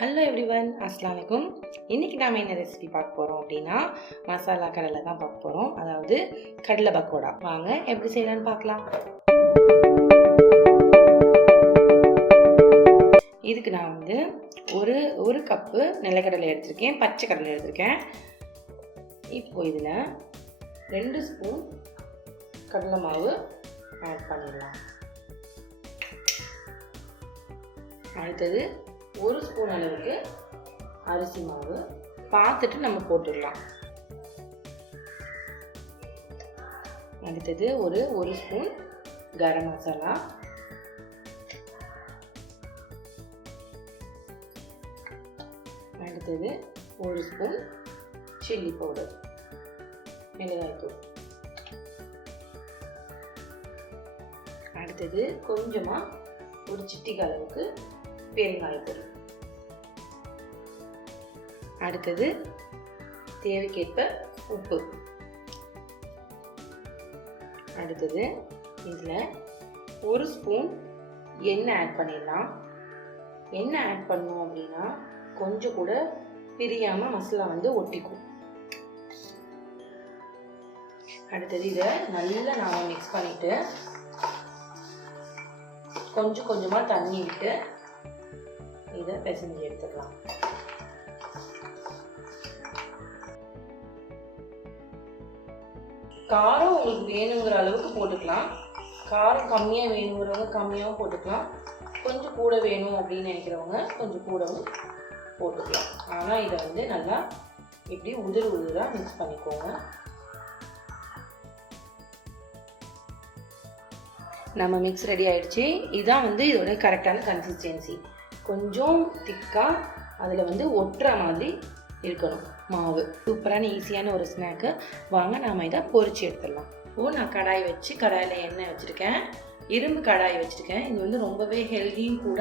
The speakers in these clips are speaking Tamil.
ஹலோ எவ்ரிவன், அஸ்ஸலாமு அலைக்கும். இன்றைக்கி நாம் என்ன ரெசிபி பார்க்க போகிறோம் அப்படின்னா மசாலா கடலை தான் பார்க்க போகிறோம். அதாவது கடலை பக்கோடா. வாங்க எப்படி செய்யலான்னு பார்க்கலாம். இதுக்கு நான் வந்து ஒரு கப்பு நிலக்கடலை எடுத்திருக்கேன், பச்சை கடலை எடுத்திருக்கேன். இப்போ இதில் 2 ஸ்பூன் கடலை மாவு ஆட் பண்ணிடலாம். அடுத்தது 1 ஸ்பூன் அளவுக்கு அரிசி மாவு பார்த்துட்டு நம்ம போட்டுடலாம். அடுத்தது ஒரு ஸ்பூன் கரம் மசாலா, அடுத்தது 1 ஸ்பூன் சில்லி பவுடர், மிளகாய்த்தூள், அடுத்தது கொஞ்சமாக ஒரு சிட்டிகை அளவுக்கு பெருங்காயத்தூள், அடுத்தது தேவைக்கேற்ப உப்பு, அடுத்தது இதில் 1 ஸ்பூன் எண்ணெய் ஆட் பண்ணிடலாம். எண்ணெய் ஆட் பண்ணோம் அப்படின்னா கொஞ்சம் கூட பிரியாமல் மசாலா வந்து ஒட்டிக்கும். அடுத்தது இதை நல்லா நாம் மிக்ஸ் பண்ணிவிட்டு கொஞ்சம் கொஞ்சமாக தண்ணி விட்டு இதை பிசைஞ்சு எடுத்துக்கலாம். காரம் உங்களுக்கு வேணுங்கிற அளவுக்கு போட்டுக்கலாம். காரம் கம்மியாக வேணுங்கிறவங்க கம்மியாகவும் போட்டுக்கலாம். கொஞ்சம் கூட வேணும் அப்படின்னு நினைக்கிறவங்க கொஞ்சம் கூடவும் போட்டுக்கலாம். ஆனால் இதை வந்து நல்லா இப்படி உதிராக மிக்ஸ் பண்ணிக்கோங்க. நம்ம மிக்ஸ் ரெடி ஆகிடுச்சு. இதுதான் வந்து இதோட கரெக்டான கன்சிஸ்டன்சி. கொஞ்சம் திக்காக அதில் வந்து ஒட்டுற மாதிரி இருக்கணும் மாவு. சூப்பரான ஈஸியான ஒரு ஸ்நாக்கு. வாங்க நாம் இதை பொரிச்சு எடுத்துடலாம். இப்போது நான் கடாய் வச்சு கடாயில் எண்ணெய் வச்சுருக்கேன். இரும்பு கடாய் வச்சுருக்கேன். இது வந்து ரொம்பவே ஹெல்தியும் கூட,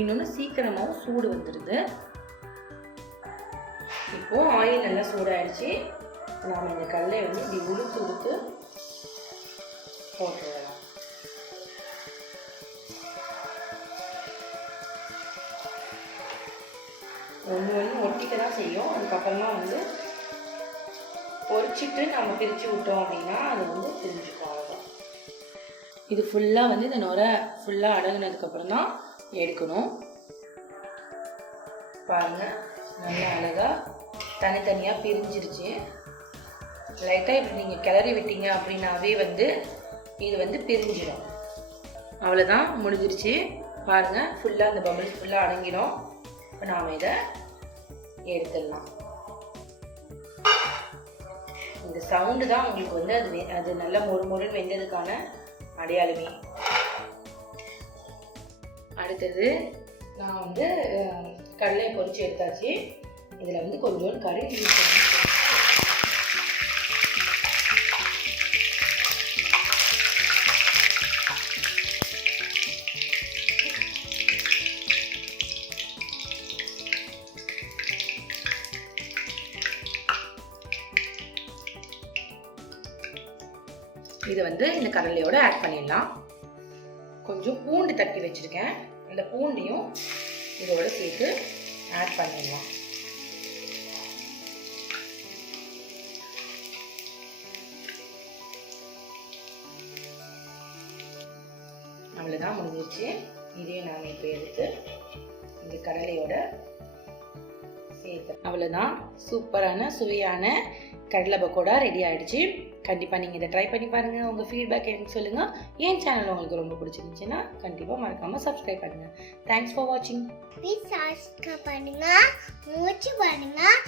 இன்னொன்று சீக்கிரமாகவும் சூடு வந்துடுது. இப்போது ஆயில் நல்லா சூடாகிடுச்சு. நாம் இந்த கடலை வந்து இப்படி உடுத்து போட்டுடலாம். ஒன்று ஒட்டிக்க தான் செய்யும். அதுக்கப்புறமா வந்து பொரிச்சிட்டு நம்ம பிரித்து விட்டோம் அப்படின்னா அது வந்து பிரிஞ்சுக்கும். அவ்வளோதான். இது ஃபுல்லாக வந்து இந்த நுரை ஃபுல்லாக அடங்கினதுக்கப்புறம் தான் எடுக்கணும். பாருங்கள், நல்லா அழகாக தனித்தனியாக பிரிஞ்சிருச்சு. லைட்டாக இப்படி நீங்கள் கிளறி விட்டீங்க அப்படின்னாவே வந்து இது வந்து பிரிஞ்சிடும். அவ்வளோதான், முடிஞ்சிருச்சு. பாருங்கள், ஃபுல்லாக அந்த பபிள்ஸ் ஃபுல்லாக அடங்கிடும். இப்போ நாம் இதை எடுத்துடலாம். இந்த சவுண்டு தான் உங்களுக்கு வந்து அது நல்லா மொறுமொறுன்னு வெந்ததுக்கான அடையாளமே. அடுத்தது நான் வந்து கடலை பொரிச்சு எடுத்தாச்சு. இதில் வந்து கொஞ்சோண்டு கறி யூஸ் பண்ணி இதை வந்து இந்த கடலையோட ஆட் பண்ணிடலாம். கொஞ்சம் பூண்டு தட்டி வச்சுருக்கேன். அந்த பூண்டையும் இதோட சேர்த்து ஆட் பண்ணிடலாம். அவ்வளோதான், முடிஞ்சிச்சு. இதையும் நாம் இப்போ எடுத்து இந்த கடலையோட சேர்த்து. அவ்வளோதான், சூப்பரான சுவையான கடலை பக்கோடா ரெடி ஆகிடுச்சு. கண்டிப்பாக நீங்கள் இதை ட்ரை பண்ணி பாருங்கள். உங்கள் ஃபீட்பேக் எனக்கு சொல்லுங்கள். என் சேனல் உங்களுக்கு ரொம்ப பிடிச்சிருந்துச்சுன்னா கண்டிப்பாக மறக்காமல் சப்ஸ்கிரைப் பண்ணுங்கள். தேங்க்ஸ் ஃபார் வாட்சிங். ப்ளீஸ் சப்ஸ்கிரைப் பண்ணுங்கள், மூச்சு பண்ணுங்கள்.